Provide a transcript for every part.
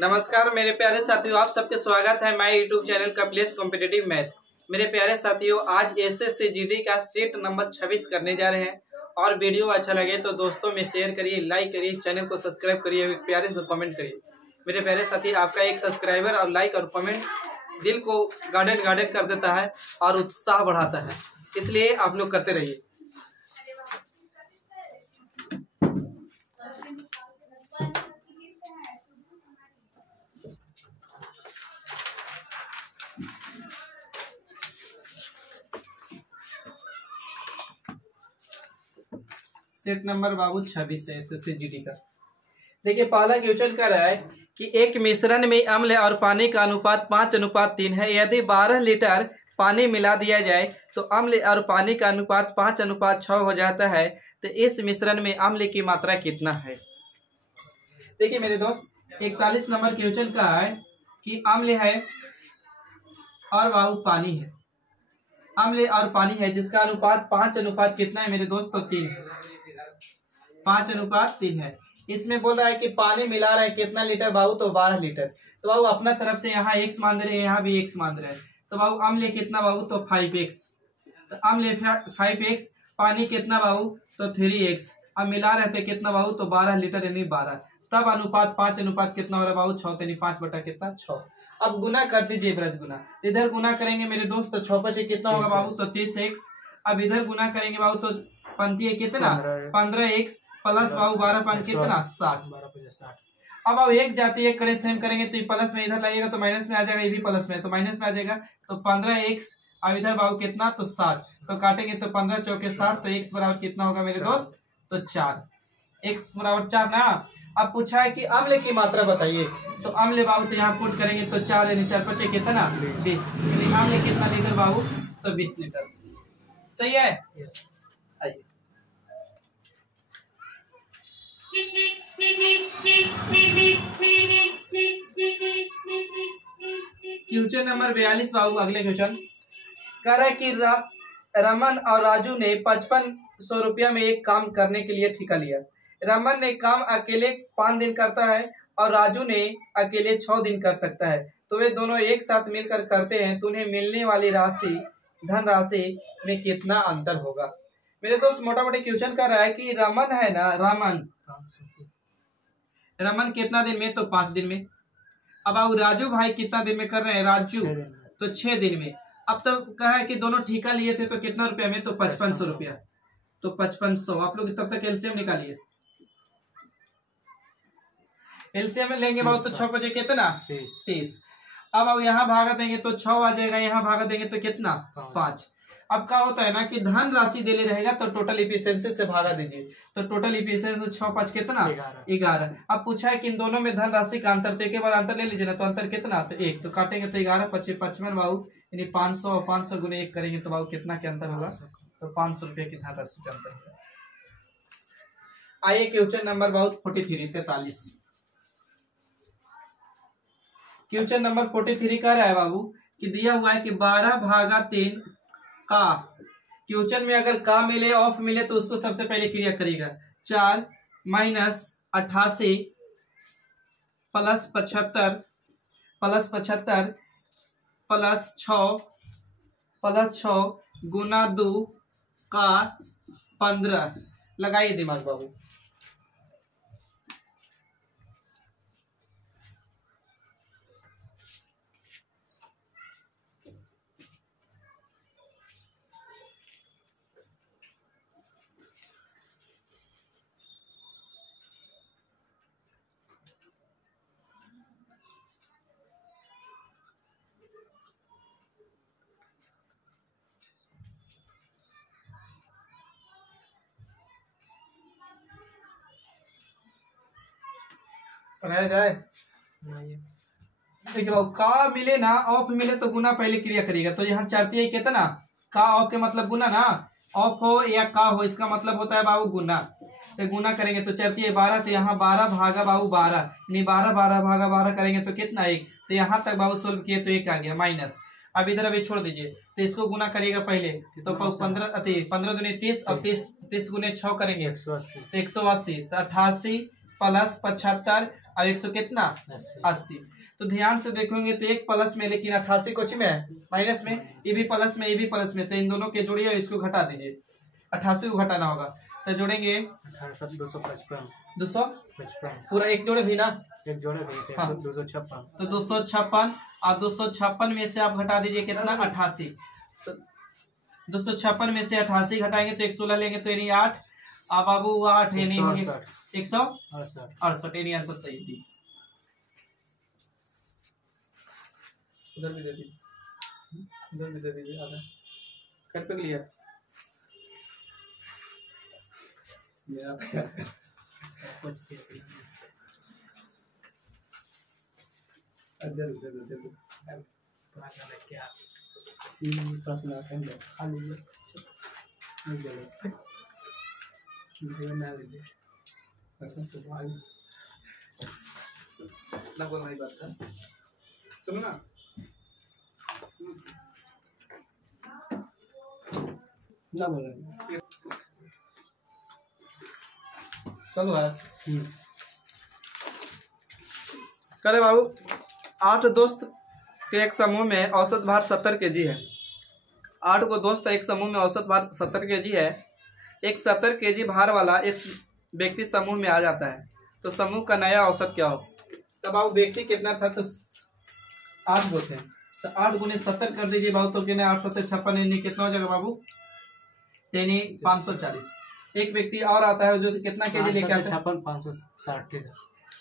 नमस्कार मेरे प्यारे साथियों, आप सबके स्वागत है my YouTube channel Kapilesh competitive math. मेरे प्यारे साथियों, आज एसएससी जीडी का सेट नंबर 26 करने जा रहे हैं। और वीडियो अच्छा लगे तो दोस्तों में शेयर करिए, लाइक करिए, चैनल को सब्सक्राइब करिए, प्यारे से कमेंट करिए। मेरे प्यारे साथी, आपका एक सब्सक्राइबर और लाइक और कमेंट दिल को गार्डन कर देता है और उत्साह बढ़ाता है, इसलिए आप लोग करते रहिए। सेट नंबर बाबू 26 है एसएससी जीडी का। देखिए, पहला क्वेश्चन कर रहा है कि एक मिश्रण में अम्ल और पानी का अनुपात 5:3 है। यदि 12 लीटर पानी मिला दिया जाए तो अम्ल और पानी का अनुपात 5:6 हो जाता है। तो इस मिश्रण में अम्ल की मात्रा कितना है? देखिए मेरे दोस्त, 41 नंबर क्वेश्चन का है कि अम्ल है और बाबू पानी है। अम्ल और पानी है जिसका अनुपात 5 कितना है मेरे दोस्त? तो 3 है। 5:3 है। इसमें बोल रहा है कि पानी मिला रहा है कितना लीटर बाबू? तो 12 लीटर। तो बाबू अपना तरफ से यहाँ x मान दे रहे हैं, यहाँ भी x मान दे रहे हैं। तो बाबू अम्ल कितना बाबू? तो 5x। तो अम्ल 5x, पानी कितना बाबू? तो 3x। अब मिला रहे थे कितना बाबू? तो 12 लीटर यानी 12। तब अनुपात 5 कितना हो रहा है बाबू? 6 यानी 5 बटा कितना? 6। अब गुना कर दीजिए ब्रज गुना। इधर गुना करेंगे मेरे दोस्त तो 6 5 कितना होगा बाबू? तो 30x। अब इधर गुना करेंगे बाबू तो पंती है कितना? 15x प्लस बाबू 12 पान कितना? 60। अब एक जाती है करे सेम करेंगे तो ये प्लस में इधर लगेगा तो माइनस में आ जाएगा, ये भी प्लस में तो माइनस में आ जाएगा। तो 15x अब इधर बाबू कितना? तो 60। तो काटेंगे तो 15 चौके 60। तो x बराबर कितना होगा मेरे दोस्त? तो 4। x बराबर 4 ना। अब पूछा है कि अम्ल की मात्रा बताइए। तो अम्ल बाबू तो यहाँ पुट करेंगे तो 4 यानी 4 5 कितना? 20। यानी अम्ल कितना लीटर बाबू? तो 20 लीटर। सही है। आइए क्वेश्चन नंबर 42 बाबू। अगले क्वेश्चन कह रहा है कि रमन और राजू ने 5500 रुपया में एक काम करने के लिए ठेका लिया। रमन ने काम अकेले 5 दिन करता है और राजू ने अकेले 6 दिन कर सकता है। तो वे दोनों एक साथ मिलकर करते हैं तो उन्हें मिलने वाली धनराशि में कितना अंतर होगा? मेरे दोस्त मोटा मोटी क्वेश्चन कर रहा है कि रमन है ना, रमन कितना दिन में? तो 5 दिन में। अब राजू भाई कितना दिन में कर रहे हैं? राजू तो 6 दिन में। अब तो कहा है कि दोनों ठेका लिए थे तो कितना रुपया में? तो 5500 रुपया। तो 5500। आप लोग तब तक एलसीएम निकालिए। एलसीएम में लेंगे बहुत तो 6 बजे कितना? 30। अब यहाँ भागा देंगे तो 6 आ जाएगा, यहाँ भागा देंगे तो कितना? 5। अब क्या होता है ना कि धन राशि दे ले रहेगा तो टोटल इफिशियंसी से भागा दीजिए। तो टोटल इफिशियंसी 6 5 कितना? 11। अब पूछा है कि इन दोनों में धन राशि का अंतर, तो एक बार अंतर ले लीजिए ना। तो अंतर कितना? तो 1। तो काटेंगे तो 11 25 55 बाबू यानी 500 और 500 गुने 1 करेंगे तो बाबू कितना के अंतर होगा? तो 500 रुपये की धन राशि का अंतर होगा। आइए क्वेश्चन नंबर बाबू 43 क्वेश्चन नंबर 43 कह रहा है बाबू कि दिया हुआ है कि 12/3 का। क्वेश्चन में अगर का मिले ऑफ मिले तो उसको सबसे पहले क्रिया करेगा। 4 - 88 + 75 + 6 गुना 2 का 15। लगाइए दिमाग बाबू। बनाया जाए। देखिए बाबू, का मिले ना ऑफ मिले तो गुना पहले क्रिया करेगा। तो यहाँ चढ़ती है कितना? का ऑफ के मतलब गुना ना। ऑफ हो या का हो इसका मतलब होता है बाबू गुना। तो गुना करेंगे तो चढ़ती है 12। तो यहाँ 12 भागा बाबू 12 यानी 12 भागा 12 करेंगे तो कितना? 1। तो यहाँ तक बाबू सोल्व किए तो 1 आ गया माइनस। अब इधर अभी छोड़ दीजिए तो इसको गुना करिएगा पहले। तो 15 दूनी 30 और 30 गुने 6 करेंगे तो 180। तो 88 प्लस 75 और 100 कितना 80। तो ध्यान से देखेंगे तो एक प्लस में, लेकिन 88 कुछ में है माइनस में, ये भी प्लस में ये भी प्लस में, तो इन दोनों के जोड़िए इसको घटा दीजिए। 88 को घटाना होगा तो जोड़ेंगे 255 पूरा एक जोड़े भी ना, एक जोड़े भी हाँ 256 तो 256 और 256 में से आप घटा दीजिए कितना 88। तो 256 में से 88 घटाएंगे तो 116 लेंगे तो यानी 8 अब बाबू 8 यानी 168 यानी आंसर सही थी। उधर भी दे दीजिए, उधर भी दे दीजिए आधा कट पे लिया ना बोलना ही बात था, सुनो ना ना बोलेंगे चलो है। करे बाबू 8 दोस्त के एक समूह में औसत भार 70 केजी है। 8 को दोस्त एक समूह में औसत भार 70 केजी है। एक 70 केजी भार वाला एक व्यक्ति समूह में आ जाता है तो समूह का नया औसत क्या हो। तब बाबू व्यक्ति कितना था तो 8 को थे तो 8 गुने 70 कर दीजिए बाबू तो कितने 8 7 56 कितना हो जाएगा बाबू यानी 540। एक व्यक्ति और आता है जो कितना केजी लेके आता है 560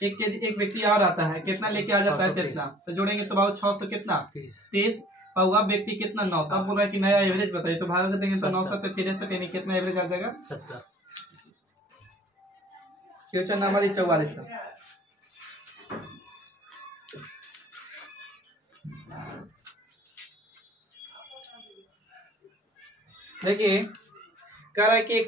एक व्यक्ति और आता है कितना लेके आ जाता है कितना तो जोड़ेंगे तो बाबू 600 कितना 30 और वह व्यक्ति कितना 9 तब बोल रहा है कि नया एवरेज बताइए तो भाग देंगे तो 963 यानी कितना एवरेज आ जाएगा 70। क्वेश्चन नंबर 44 देखिए कह रहा है कि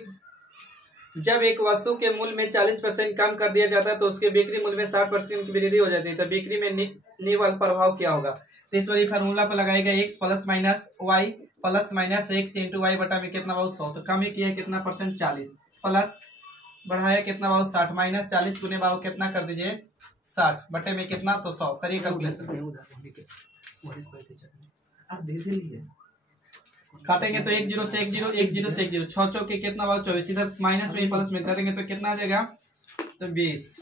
जब एक वस्तु के मूल्य में 40% कम कर दिया जाता है तो उसके बिक्री मूल्य में 60% की वृद्धि हो जाती है तो बिक्री में निवल प्रभाव क्या होगा। तो इस वाली फार्मूला पर लगाएगा x plus minus x into y बटा में कितना बहुत 100 तो कम ही किया कितना परसेंट 40 प्लस बढ़ाया कितना बहुत 60 माइनस 40 गुने बाबू कितना कर दीजिए 60 बटे में कितना तो 100 करिए कैलकुलेशन काटेंगे तो 1 0 से 1 0 1 0 से 1 0 6 चौक के कितना बाबू 24 इधर माइनस में प्लस में करेंगे तो कितना आ जाएगा तो 20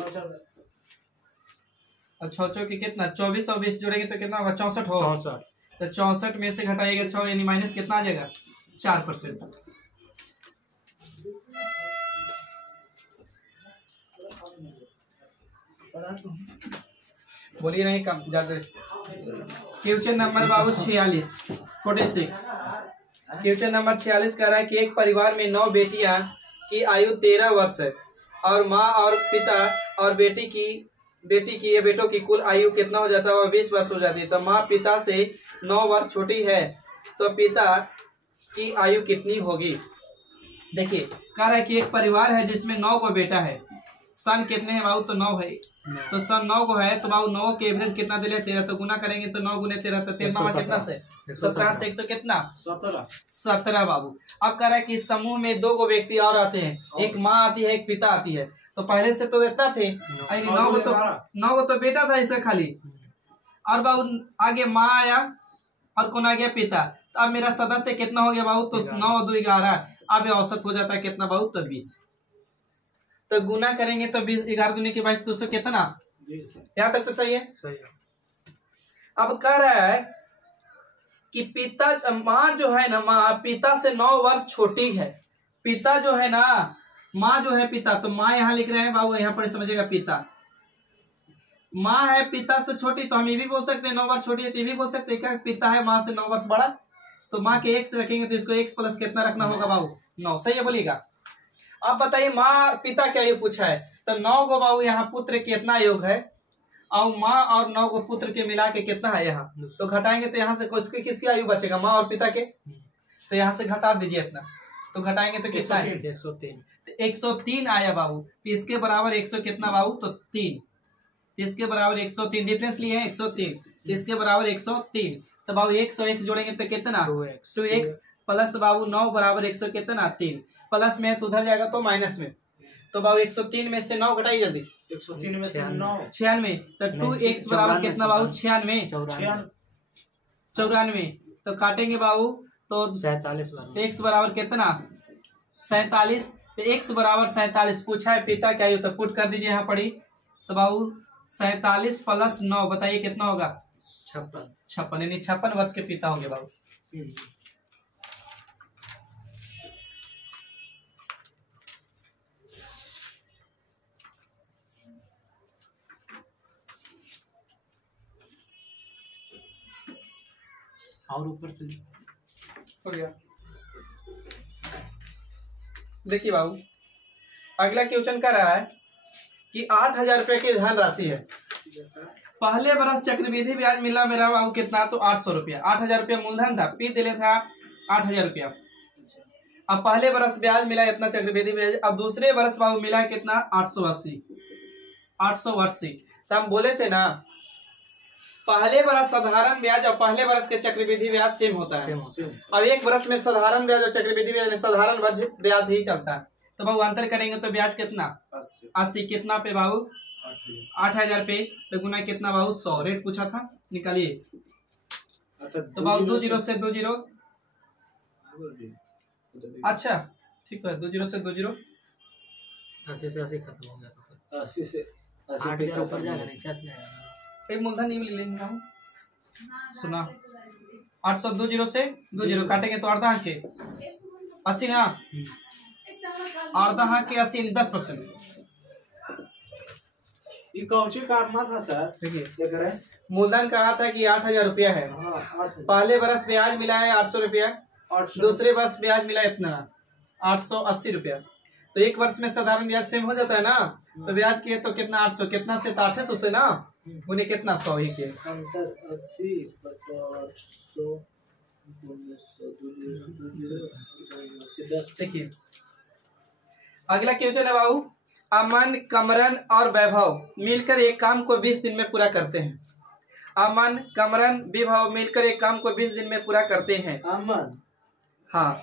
और 6 चौक के कितना 24 और 20 जोड़ेंगे तो कितना होगा 64 हो 64 तो 64 में से घटाएगा 6 यानी माइनस कितना आ जाएगा 4%। बोलिए नहीं कम ज्यादा। क्वेश्चन नंबर बाबू 46 क्वेश्चन नंबर 46 कह रहा है कि एक परिवार में 9 बेटियां की आयु 13 वर्ष है और माँ और पिता और बेटी की या बेटों की कुल आयु कितना हो जाता है वह 20 वर्ष हो जाती है। तो माँ पिता से 9 वर्ष छोटी है तो पिता की आयु कितनी होगी। देखिए कह रहा है कि एक परिवार है जिसमें 9 को बेटा है। सन कितने हैं बाबू तो 9 है तो सन 9 को है तो बाबू 9 के एवरेज कितना दिले 13 तो गुना करेंगे तो 9 गुने 13 तो 13 कितना से 17 से 100 कितना 17 बाबू। अब कह रहा है कि इस समूह में 2 को व्यक्ति और आते हैं एक माँ आती है एक पिता आती है तो पहले से तो इतना थे 9 को तो बेटा था इसका खाली और बाबू आगे माँ आया और कौन आ गया पिता तो अब मेरा सदस्य कितना हो गया बाबू तो 9 2 11 अब औसत हो जाता है कितना बाबू तो 20 तो गुना करेंगे तो 20 11 दूनी के 22 200 कितना यहाँ तक तो सही है। अब कह रहा है कि पिता माँ जो है ना माँ पिता से 9 वर्ष छोटी है। पिता जो है ना माँ जो है पिता तो माँ यहाँ लिख रहे हैं बाबू यहाँ पर समझेगा पिता माँ है पिता से छोटी तो हम ये भी बोल सकते हैं 9 वर्ष छोटी है तो ये भी बोल सकते हैं क्या पिता है माँ से 9 वर्ष बड़ा तो माँ के x रखेंगे तो इसको x प्लस कितना रखना होगा बाबू 9 सही है बोलिएगा। अब बताइए माँ पिता क्या योग पूछा है तो 9 को बाबू यहाँ पुत्र कितना योग है और माँ और 9 को पुत्र के मिला के कितना है यहाँ तो घटाएंगे तो यहाँ से किसकी आयु बचेगा माँ और पिता के तो यहाँ से घटा दीजिए इतना तो घटाएंगे तो कितना है 103 आया बाबू तो इसके बराबर 100 कितना बाबू तो 3 इसके बराबर 103 डिफरेंस लिए हैं 103 इसके बराबर 103 तो बाबू 101 जोड़ेंगे तो कितना 2x प्लस बाबू 9 बराबर 100 कितना 3 प्लस में तो उधर जाएगा तो माइनस में तो बाबू 103 में से 9 घटाइए जल्दी 103 में से 9 96। तो 2x बराबर कितना बाबू 96 94। तो काटेंगे बाबू तो 47 x बराबर कितना 47। तो x बराबर 47 पूछा है पिता क्या है, तो पुट कर दीजिए यहाँ पड़ी। तो बाबू 47 प्लस 9 बताइए कितना होगा 56 यानी 56 वर्ष के पिता होंगे बाबू। और ऊपर से हो गया। देखिए बाबू अगला क्वेश्चन कर रहा है कि 8,000 रुपए की धनराशि है। पहले बरस चक्रवृद्धि ब्याज मिला मेरा बाबू कितना, तो 800 रुपया। 8,000 रुपया मूलधन था, पी दिले था 8,000 रुपया। अब पहले बरस ब्याज मिला इतना चक्रवृद्धि ब्याज, अब दूसरे बरस बाबू मिला है कितना 880। 880 तो हम बोले थे ना पहले बरस साधारण ब्याज और पहले बरस के चक्रवृद्धि ब्याज सेम होता है। अब एक बरस में साधारण ब्याज और चक्रवृद्धि ब्याज में साधारण ब्याज ही चलता है। तो बाबू अंतर करेंगे तो ब्याज कितना 80 कितना पे बाबू 8,000 पे, तो गुना कितना बाबू 100। रेट पूछा था निकालिए। तो बाबू 2 जीरो से 2 जीरो, अच्छा ठीक है 2 जीरो से 2 जीरो 80 से 80 खत्म हो गया। 80 से 8,000 ऊपर जाएगा नहीं जाएगा। एक मूलधन नहीं ले लेंगे हम सुना 800 2 जीरो से 2 जीरो काटेंगे तो अर्धा के 80 ना, अर्धा के 80 10%। ये कौन सी काटना था सर, देखिए क्या करें। मूलधन कहा था कि 8,000 रुपया है। पहले बरस ब्याज मिला है 800 रुपया, दूसरे वर्ष ब्याज मिला इतना 880 रुपया। तो एक वर्ष में साधारण ब्याज सेम हो जाता है ना, तो ब्याज किए तो कितना 800 कितना से 800 से ना उन्हें कितना 100 ही किए। 80 देखिए अगला क्वेश्चन है बाबू, अमन कमरन और वैभव मिलकर एक काम को 20 दिन में पूरा करते हैं। अमन कमरन वैभव मिलकर एक काम को 20 दिन में पूरा करते हैं। अमन, हाँ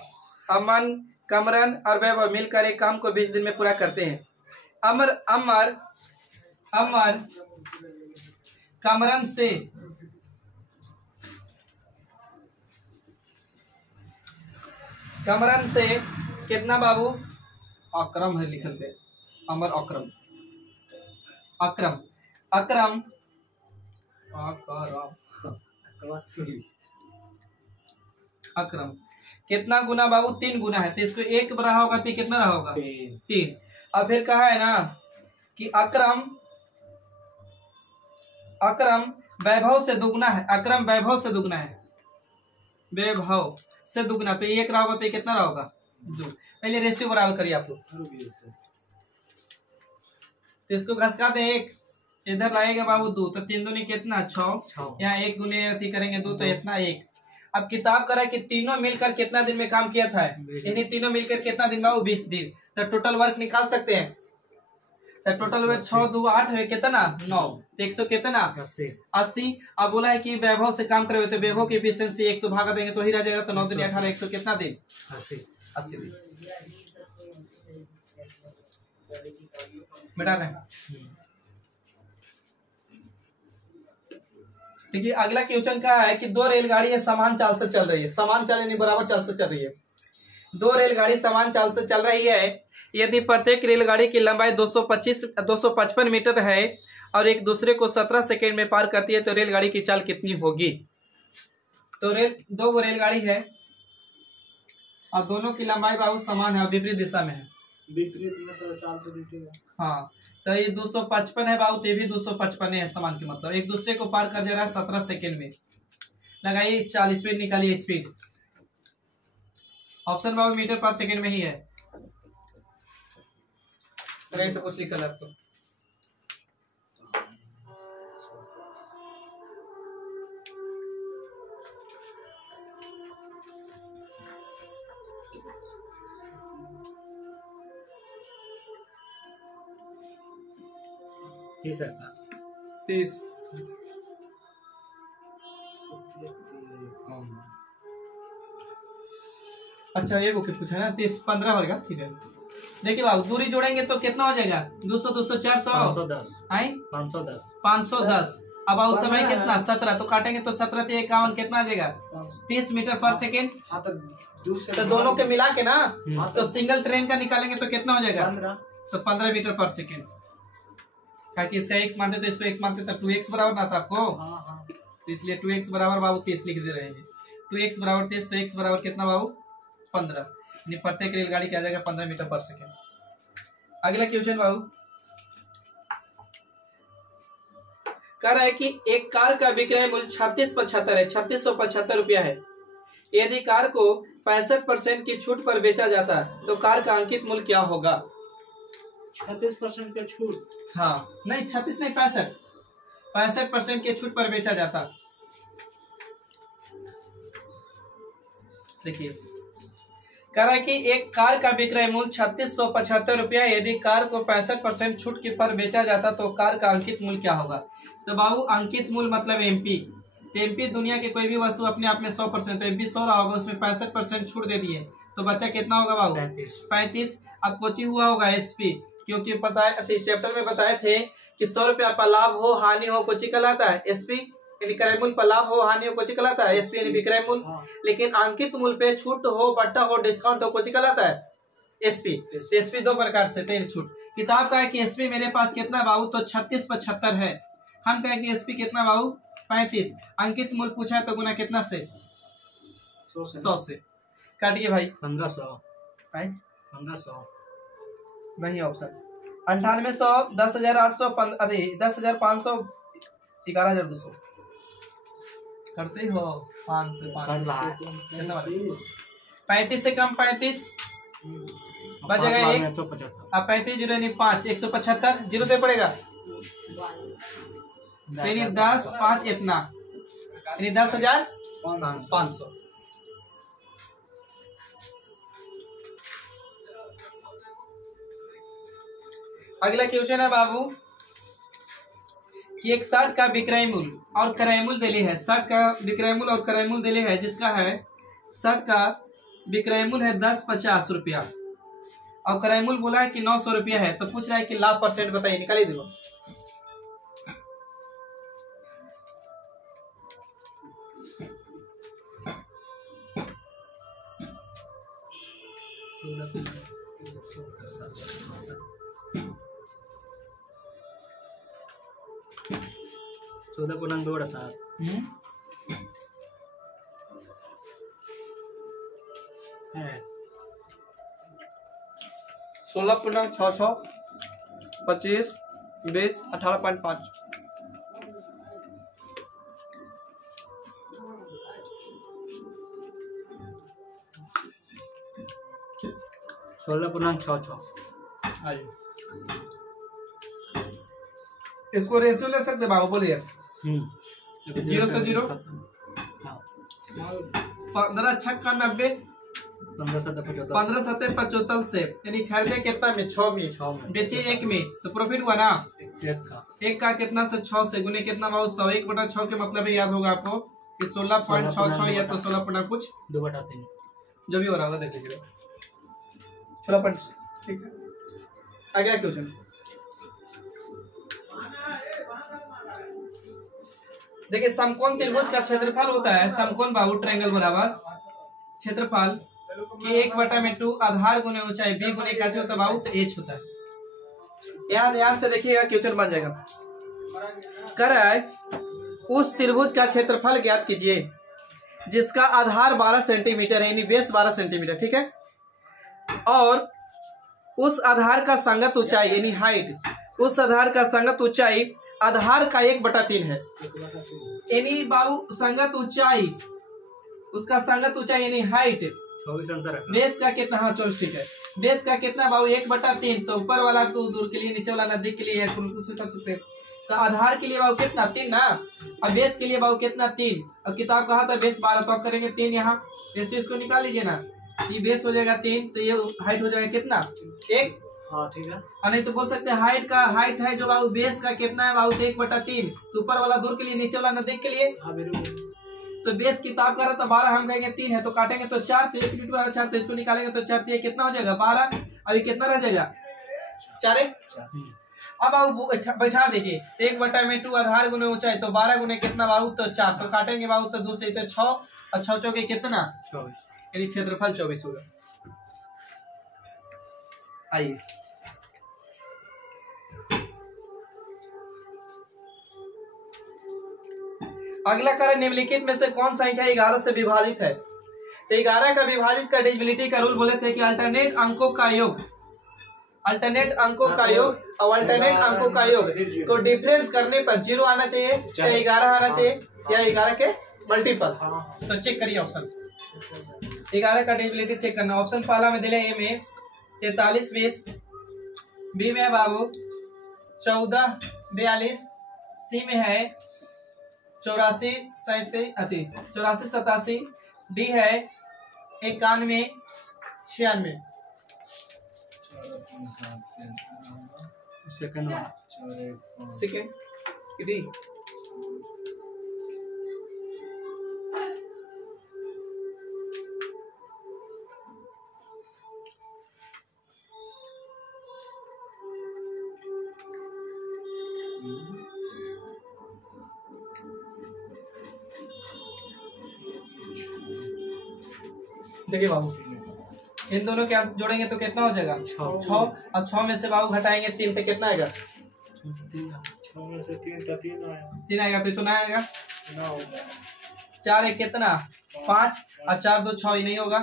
अमन कमरन और वैभव मिलकर एक काम को 20 दिन में पूरा करते हैं। अमर अमर अमर कमरन से कितना बाबू अक्रम है लिखल पे, अमर अक्रम अक्रम अक्रम अक्रम कितना गुना बाबू 3 गुना है, तो इसको 1 रहा होगा तो कितना रहा होगा 3। अब फिर कहा है ना कि अक्रम वैभव से दुगना है, अक्रम वैभव से दुगना है, वैभव से दुगना, तो 1 रहा होगा तो कितना रहा होगा 2। पहले रेशियो बराबर करिए आप लोग, तो इसको घसका दें 1, इधर लाएगा बाबू 2, तो 3 दूनी कितना 6, यहाँ 1 गुने अति करेंगे 2 तो इतना 1। अब किताब करा कि तीनों मिलकर कितना दिन में काम किया था, यानी तीनों मिलकर कितना दिन बाबू 20 दिन। तो टोटल वर्क निकाल सकते हैं, तो टोटल वर्क 6 2 8 है कितना 9, तो 100 कितना 80। अब बोला है कि वैभव से काम करे तो वैभव की एफिशिएंसी 1 तो भागा देंगे तो ही रह जाएगा, तो 9 दूनी 18 100 कितना दिन 80 दिन। मिटा रहे हैं। देखिए अगला क्वेश्चन का है कि 2 रेलगाड़ी है समान चाल से चल रही है, समान चाल यानी बराबर चाल से चल रही है। 2 रेलगाड़ी समान चाल से चल रही है, यदि प्रत्येक रेलगाड़ी की लंबाई 255 मीटर है और एक दूसरे को 17 सेकेंड में पार करती है, तो रेलगाड़ी की चाल कितनी होगी। तो 2 रेलगाड़ी है और दोनों की लंबाई बाबू समान है, विपरीत दिशा में है। विपरीत में तो चाल तो दिखेगा। हाँ तो ये 255 है बाबू, तो ये भी 255 है, समान के मतलब एक दूसरे को पार कर जा रहा है 17 सेकेंड में। लगाइए 40 स्पीड निकालिए, स्पीड ऑप्शन बाबू मीटर पर सेकेंड में ही है, ऐसे कुछ लिखा है आपको। तीस। अच्छा ये बुक पूछा है ना 30 15 होगा, ठीक है। देखिए बाबू दूरी जोड़ेंगे तो कितना हो जाएगा 200 200 400 510 आई 510 510। अब बाबू समय कितना 17 तो काटेंगे तो 17 से 51 कितना आ जाएगा 30 मीटर पर सेकेंड। हाँ तो दूसरे तो दोनों के मिला के ना हाँ तो सिंगल ट्रेन का निकालेंगे तो कितना हो जाएगा 15। तो 15 मीटर पर सेकेंड। ताकि इसका x मानते तो इसको x मानते तो 2x बराबर ना था आपको, हाँ हाँ तो इसलिए 2x बराबर बाबू 30 लिख दे रहे हैं। 2x बराबर 30 तो x बराबर कितना बाबू 15, यानी प्रत्येक रेलगाड़ी क्या जाएगा 15 मीटर पर सेकेंड। अगला क्वेश्चन बाबू कह रहा है कि एक कार का विक्रय मूल्य 3675 है, 3675 रुपया है। यदि कार को 65% की छूट पर बेचा जाता तो कार का अंकित मूल्य क्या होगा। 36% का छूट। हाँ नहीं 36 नहीं 65% के छूट पर बेचा जाता। देखिए कह रहा है कि एक कार का विक्रय मूल्य 3675 रुपया, यदि कार को 65% छूट के पर बेचा जाता तो कार का अंकित मूल्य क्या होगा। तो बाबू अंकित मूल्य मतलब एमपी, तो एमपी दुनिया के कोई भी वस्तु अपने आप में 100%, तो एमपी 100 रहा होगा, उसमें 65% छूट दे दिए तो बच्चा कितना होगा बाबू 35। अब कोची हुआ होगा एसपी, क्योंकि पता है चैप्टर में बताए थे कि 100 रुपया पर लाभ हो हानि हो कोची कहलाता है एसपी, यानी क्रय मूल्य पर लाभ हो हानि हो कोची कहलाता है एसपी यानी विक्रय मूल्य। लेकिन अंकित मूल्य पे छूट हो बट्टा हो डिस्काउंट हो कोची कहलाता है एसपी। एसपी दो प्रकार से तेल छूट। किताब का है कि एसपी मेरे पास कितना बाबू तो 3675 है, हम कहें कि एसपी कितना बाबू 35। अंकित मूल्य पूछा है तो गुना कितना से 100 से काटिए भाई 1500 भाई 1500 नहीं ऑप्शन 9800 10,800 10,500 11,200 करते हो 5 से 5 कितना बना 35 से कम 35 बच जाएगा 1 175 अब 35 जीरो नहीं 5 175 जीरो से पड़ेगा तो यानी 10 5 इतना यानी 10,500। अगला क्वेश्चन है बाबू कि एक शर्ट का विक्रय मूल्य और क्रय मूल्य दिले है, शर्ट का विक्रय मूल्य और क्रय मूल्य दिले है, जिसका है शर्ट का विक्रय मूल्य है 1050 रुपया और क्रय मूल्य बोला है कि 900 रुपया है। तो पूछ रहा है कि लाभ परसेंट बताइए, निकालिए देखो। चौदह पूर्णांक 2 है 16.66 25 20 18.5 16.66 इसको रेशियो ले सकते बाबू बोलिए 0 से 0 15 छक्का 90 15 7 75 से यानी खरीदे कितना में 6 में बेचे 1 में तो प्रॉफिट हुआ ना एक का कितना से 6 से गुने कितना बाबू 100 1/6 के मतलब याद होगा आपको कि 16.66 या तो 16 कुछ 2/3 जो भी हो रहा होगा देख लीजिएगा 16 ठीक है। अगला क्वेश्चन देखिए समकोण त्रिभुज का क्षेत्रफल होता है समकोण बाबू ट्रायंगल बराबर क्षेत्रफल कि 1/2 आधार गुने ऊंचाई b गुने क्या होता है बाबू तो h होता है। यहाँ ध्यान से देखिएगा क्वेश्चन बन जाएगा। कर रहा है उस त्रिभुज का क्षेत्रफल ज्ञात कीजिए जिसका आधार 12 सेंटीमीटर है यानी बेस 12 सेंटीमीटर ठीक है और उस आधार का संगत ऊंचाई यानी हाइट, उस आधार का संगत ऊंचाई आधार का 1/3 है यानी बाबू संगत ऊंचाई उसका संगत ऊंचाई यानी हाइट 24 आंसर है। बेस का कितना हाँ 24 ठीक है। बेस का कितना बाबू 1/3 तो ऊपर वाला तो दूर के लिए नीचे वाला नजदीक के लिए कर सकते हैं। तो आधार के लिए बाबू कितना 3 ना और बेस के लिए बाबू कितना 3 और किताब कहा था बेस 12 तो आप करेंगे 3 यहाँ इसको निकाल लीजिए ना ये बेस हो जाएगा 3 तो ये हाइट हो जाएगा कितना 1 हाँ ठीक है। और नहीं तो बोल सकते हैं हाइट है जो बाबू बेस का कितना है बाबू तो 1/3 तो ऊपर वाला दूर के लिए नीचे वाला नजदीक के लिए हाँ बिल्कुल। तो बेस किताब का रहा था 12 हम कहेंगे 3 है तो काटेंगे तो 4 तो 1 × 4 तो इसको निकालेंगे तो 4 तो ये कितना हो जाएगा 12 अभी कितना रह जाएगा 4 अब आप बैठा दीजिए 1/2 आधार गुने ऊंचाई तो 12 गुने कितना बाबू तो 4 तो काटेंगे बाबू तो 2 से तो 6 और 6 चौके कितना 24 यानी क्षेत्रफल 24 होगा। आइए अगला कार्य निम्नलिखित में से कौन संख्या 11 से विभाजित है। तो 11 का विभाजित का डिविजिबिलिटी का रूल बोले थे कि अल्टरनेट अंकों का योग और अल्टरनेट अंकों का योग को डिफरेंस करने पर 0 आना चाहिए चाहे 11 आना चाहिए या 11 के मल्टीपल। तो चेक करिए ऑप्शन 11 का डिविजिबिलिटी चेक करना। ऑप्शन पहला में दिले ए में 43 20, बी में है बाबू 14 42, सी में है 84 87, डी है 91 96। सेकंड वाला सेकंड डी देखिए बाबू इन दोनों के आप जोड़ेंगे तो कितना हो जाएगा 6 और 6 में से बाबू घटाएंगे 3 तो कितना आएगा 3 आएगा तो इतना आएगा 4 एक कितना 5 और 4 2 6 ही नहीं होगा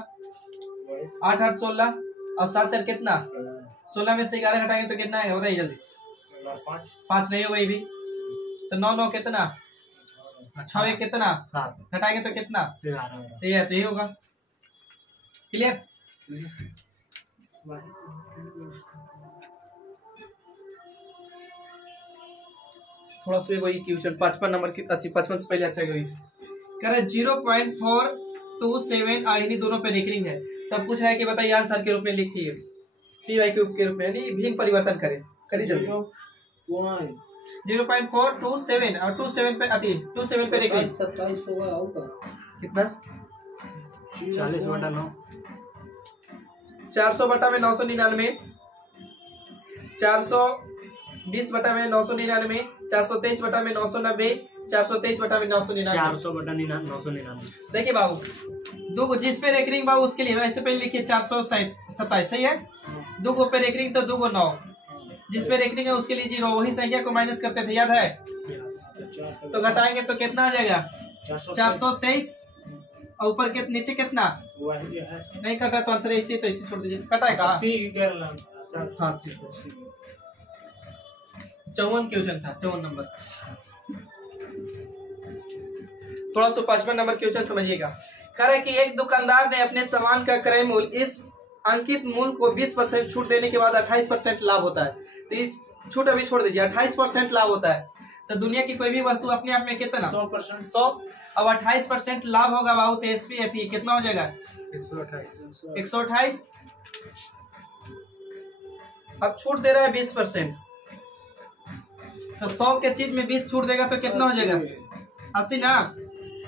8 8 16 और 7 4 कितना 16 में से 11 घटाएंगे तो कितना आएगा बताइए जल्दी 5 नहीं होगा ये भी तो 9 9 कितना 6 एक कितना 7 घटाएंगे तो कितना 11 ये तो ये होगा क्लियर। थोड़ा सा वही क्वेश्चन 55 नंबर की अच्छी 55 से पहले अच्छा गई कह रहा है 0.427 आयनी दोनों पे रिकरिंग है। तब पूछ रहा है कि बताइए आंसर के रूप में लिखिए पी वाई क्यूब के रूप में यानी भिन्न परिवर्तन करें करिए जल्दी 0.427 और 27 पे आती 27 पे रिकरिंग 27 होगा और कितना 40/9 400 बटा में 999 420 बटा में 999 423 बटा में 990 423 बटा में 999 400/999 देखिए बाबू दो जिस पे रेकरिंग बाबू उसके लिए वैसे पहले लिखिए 427 सही है। दो गो पे रेकरिंग तो 2 को 9 जिस पे रेकरिंग है उसके लिए 0 वही संख्या को माइनस करते थे याद है तो घटाएंगे तो कितना आ जाएगा 423 और ऊपर के नीचे कितना नहीं कटा तो आंसर ऐसे तो ऐसे छोड़ दीजिए कटा है कहा हाँ 54 क्वेश्चन था 54 नंबर। थोड़ा सा 55 नंबर क्वेश्चन समझिएगा। कह रहे कि एक दुकानदार ने अपने सामान का क्रय मूल्य इस अंकित मूल्य को 20% छूट देने के बाद 28% लाभ होता है। तो इस छूट अभी छोड़ दीजिए 28% लाभ होता है तो दुनिया की कोई भी वस्तु अपने आप में कितना 100 अब 28% लाभ होगा बाबू तो एसपी थी कितना हो जाएगा 128। अब छूट दे रहा है 20% तो 100 के चीज में 20 छूट देगा तो कितना हो जाएगा 80 ना।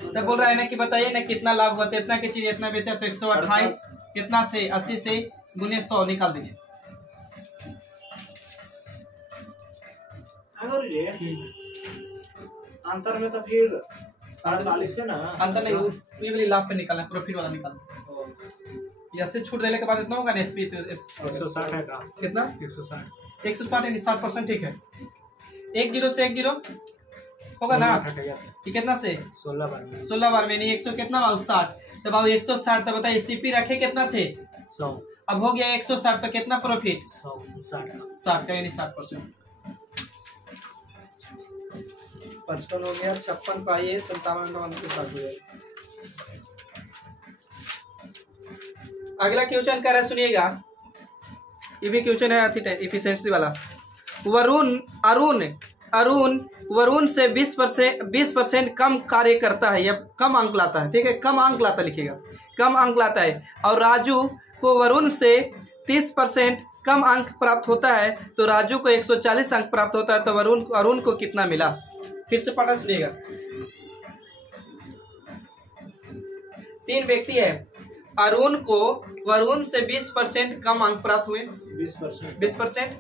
तो बोल रहा है ना कि बताइए ना कितना लाभ हुआ तो इतना की चीज इतना बेचा तो 128 कितना से 80 से गुने 100 निकाल दीजिए। अंतर में तो फिर 48 है ना अंतर नहीं ये वाली लाभ पे निकालना प्रॉफिट वाला निकालना या से छूट देने के बाद इतना होगा ना एसपी तो 160 है का कितना 160 यानी 60% ठीक है 10 से 10 होगा ना ये कितना से 16 बार में नहीं 100 कितना बाबू 60 तो बाबू 160 तो बताइए सीपी रखे कितना थे 100 अब हो गया 160 तो कितना प्रॉफिट 60 का यानी 60%। 55 हो गया 56 पाइए 57 के साथ हो गया। अगला क्वेश्चन कर रहा है सुनिएगा ये भी क्वेश्चन है इफिशिएंसी वाला। वरुण से 20% कम कार्य करता है या कम अंक लाता है ठीक है कम अंक लाता लिखिएगा कम अंक लाता है और राजू को वरुण से 30% कम अंक प्राप्त होता है तो राजू को 140 अंक प्राप्त होता है तो अरुण को कितना मिला। फिर से पढ़ना सुनिएगा 3 व्यक्ति है अरुण को वरुण से 20% कम अंक प्राप्त हुए, 20%। 20%।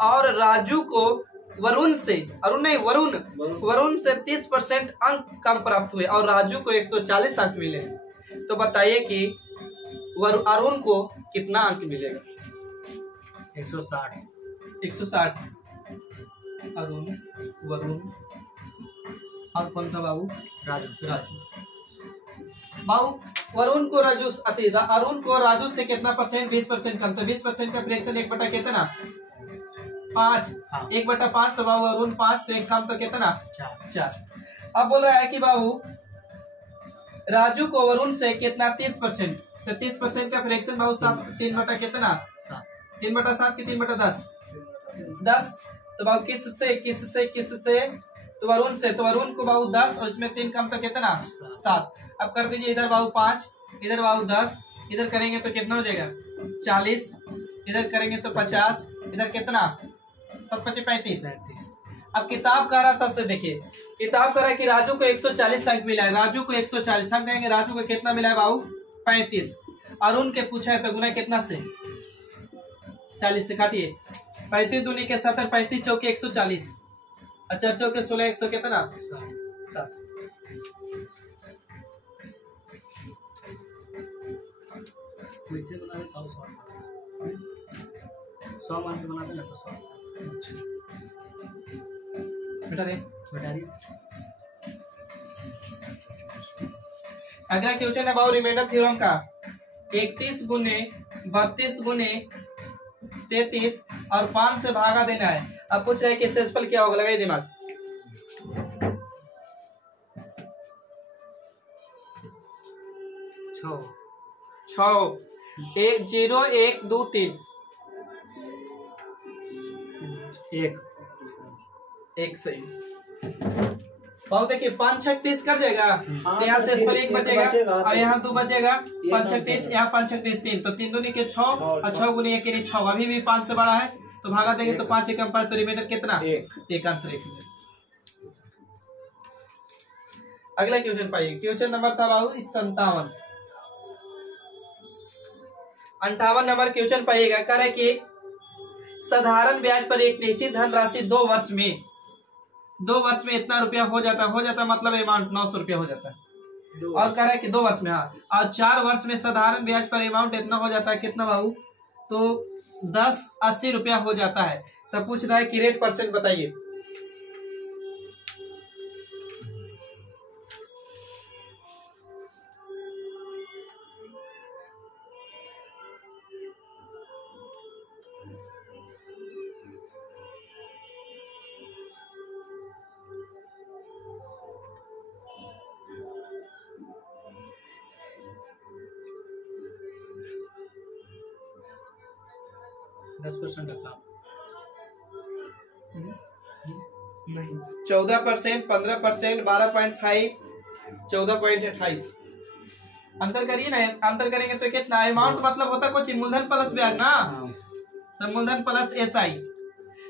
और राजू को वरुण से, अरुण नहीं वरुण, वरुण से 30% अंक कम प्राप्त हुए और राजू को 140 अंक मिले हैं। तो बताइए कि अरुण को कितना अंक मिलेगा? 160। 160। अरुण, वरुण और कौन था बाबू? राजू। राजू। बाबू वरुण को राजू अरुण को राजू से कितना परसेंट? 20% कम। तो 20% का फ्रैक्शन 1 बटा कितना? 5। हाँ। 1/5। तो बाबू अरुण 5, तो एक कम तो कितना? 4। अब बोल रहा है कि बाबू राजू को वरुण से कितना? 30%। तो 30% का फ्रैक्शन बाबू 3 बटा कितना? 3/7 की 3/10? 10। तो बाबू किससे? तो वरुण से। तो वरुण को बाबू 10 और इसमें 3 कम तो कितना? 7। अब कर दीजिए, इधर बाबू 5, इधर बाबू 10, इधर करेंगे तो कितना हो जाएगा? 40, इधर करेंगे तो 50, इधर कितना? 7 × 35। अब किताब कह रहा था से देखिए, किताब कह रहा है कि राजू को 140 अंक मिला है, राजू को 140। हम कहेंगे राजू को कितना मिला है बाबू? 35। अरुण के पूछा है तो गुना कितना से? 40 से काटिए। 35 दूनी के 70, 35 चौके 140, अच्छा चौके 16, 100 कितना? 7। वैसे बना देता हूँ 100 मान के बना देना तो 100। बेटा रे बताइए। अगला क्वेश्चन है बाबू रिमाइंडर थ्योरम का। 31 गुने 32 गुने 33 और 5 से भागा देना है। अब पूछ रहे हैं कि शेषफल क्या होगा? लगाइए दिमाग। 6 1 0 1 2 3 1 सही। बहुत देखिए 5 6 30 कट जाएगा, तो यहाँ शेषफल 1 बचेगा और यहाँ 2 बचेगा। 5 6 30, यहाँ 5 6 30 3, तो 3 दूनी के 6 और 6 गुने 1 यानी 6। अभी भी 5 से बड़ा है तो भागा देंगे तो 5 1 5, तो रिमाइंडर कितना? 1 आंसर 1। अगला क्वेश्चन पाइए। क्वेश्चन नंबर था बाबू 58 नंबर क्वेश्चन पाइएगा। कह रहे कि साधारण ब्याज पर एक निश्चित धनराशि 2 वर्ष में इतना रुपया हो जाता मतलब अमाउंट 900 रुपया हो जाता है। और कह रहा है कि 2 वर्ष में, हाँ, और 4 वर्ष में साधारण ब्याज पर अमाउंट इतना हो जाता है, कितना बाबू? तो 1080 रुपया हो जाता है। तब पूछ रहा है कि रेट परसेंट बताइए। नहीं, 14%, 15%, 12.5, 14.28। अंतर करिए ना, अंतर करेंगे तो कितना? अमाउंट मतलब होता कुछ मूलधन प्लस ब्याज ना, तो मूलधन प्लस SI।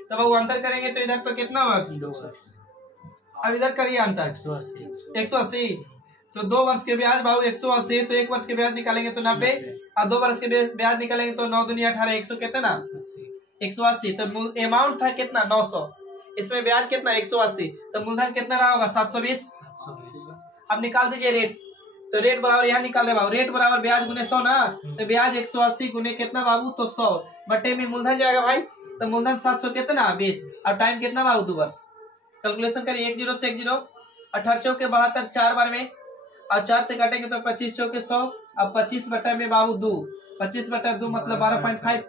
तब वो अंतर करेंगे तो इधर तो कितना वर्ष? 2 वर्ष। अब इधर करिए अंतर 180। तो 2 वर्ष के ब्याज बाबू 180, तो 1 वर्ष के ब्याज निकालेंगे तो 90, और 2 वर्ष के ब्याज निकालेंगे तो 9 दूनी 18, 100 कितना? 180। तो अमाउंट था कितना? 900, इसमें ब्याज कितना? 180, तो मूलधन कितना रहा होगा? 720। अब निकाल दीजिए रेट, तो रेट बराबर यहाँ निकाल रहे बाबू, रेट बराबर ब्याज गुने 100 ना, तो ब्याज 180 गुने कितना बाबू? तो 100 बटे में मूलधन जाएगा भाई, तो मूलधन 700 कितना? 20। और टाइम कितना बाबू? 2 वर्ष। कैलकुलेशन करिए, 1 0 से 1 0, 18 चौके 72, 4 बार में, और 4 से काटेंगे तो 25 चौके 100, अब 25 बटा में बाबू 2, 25 बटा 2 मतलब 12.5।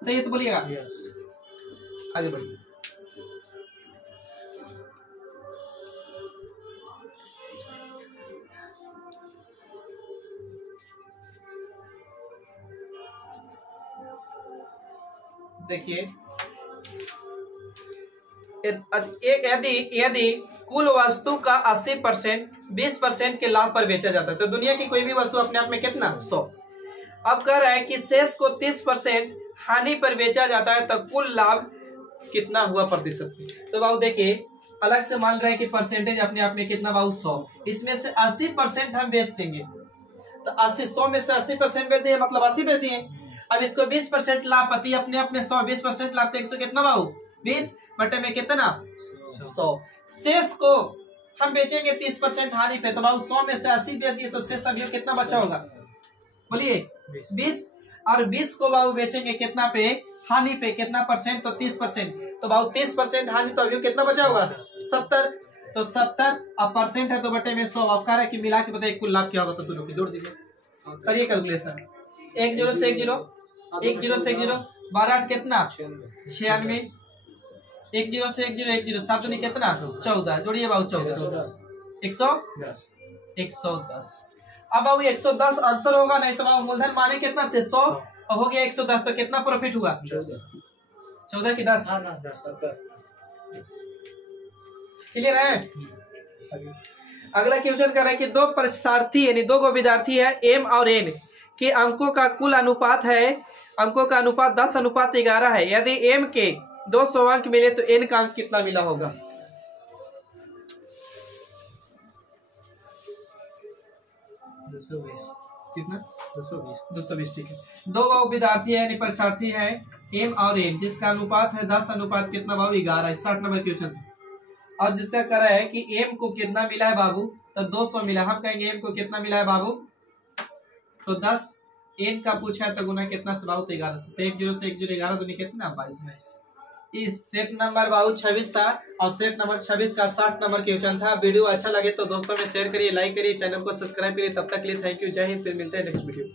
सही है तो बोलिएगा। आगे बढ़िए। देखिए, यदि कुल वस्तु का 80% 20% के लाभ पर बेचा जाता है, तो दुनिया की कोई भी वस्तु अपने आप में कितना? 100। अब कह रहा है कि शेष को 30% हानि पर बेचा जाता है, तो कुल लाभ कितना हुआ प्रतिशत? तो बाबू देखिए, अलग से मान रहे हैं कि परसेंटेज अपने आप में कितना बाबू? 100। इसमें से 80% हम बेच देंगे, तो 80 100 में से 80% पे दिए, मतलब 80 पे दिए। अब इसको 20% लाभ, पति अपने अपने 100, 20% लाभ तो 100 कितना बाबू 20 बटे में कितना 100। शेष को हम बेचेंगे 30% हानि पे, तो बाबू 100 में से 80 बेच दिए तो शेष अभी कितना बचा होगा, बोलिए 20। और 20 को बाबू बेचेंगे कितना पे, हानि पे, कितना परसेंट, तो 30%। तो बाबू 30% हानि, तो अभी कितना बचा होगा 70। तो 70 अब परसेंट है तो बटे में 100। अब कह रहा है कि मिला के बताइए कुल लाभ क्या होगा, तो दोनों की जोड़ दीजिए, करिए कैलकुलेशन। 1 0 से 1 0, 1 0 से 1 0, 12 8 कितना 96, 1 0 से 1 0, 1 0, 7 नहीं कितना 14, जोड़िए बाबू 14, 110। अब बाबू 110 आंसर होगा, नहीं तो बाबू मूलधन माने कितना थे 100, अब हो गया 110, तो कितना प्रॉफिट हुआ 14 की 10, क्लियर है। अगला क्वेश्चन कर रहा है कि दो परीक्षार्थी यानी दो गो विद्यार्थी है एम और एन के अंकों का कुल अनुपात है, अंकों का अनुपात 10:11 है। यदि एम के 200 अंक मिले तो एन का अंक कितना मिला होगा। कितना 220, ठीक है। दो बाबू विद्यार्थी है यानी परीक्षार्थी है एम और एन, जिसका अनुपात है 10 अनुपात कितना बाबू 11, 60 नंबर क्वेश्चन। और जिसका कर रहा है कि एम को कितना मिला है बाबू, तो 200 मिला। हम कहेंगे एम को कितना मिला है बाबू, तो 10, एन का पूछा है तो गुना कितना से बाबू, तो 11 से। तो 1 0 से 1 0, 11 दूनी कितना 22। इस सेट नंबर बाबू 26 था और सेट नंबर 26 का 60 नंबर क्वेश्चन था। वीडियो अच्छा लगे तो दोस्तों में शेयर करिए, लाइक करिए, चैनल को सब्सक्राइब करिए। तब तक के लिए थैंक यू, जय हिंद। फिर मिलते हैं नेक्स्ट वीडियो।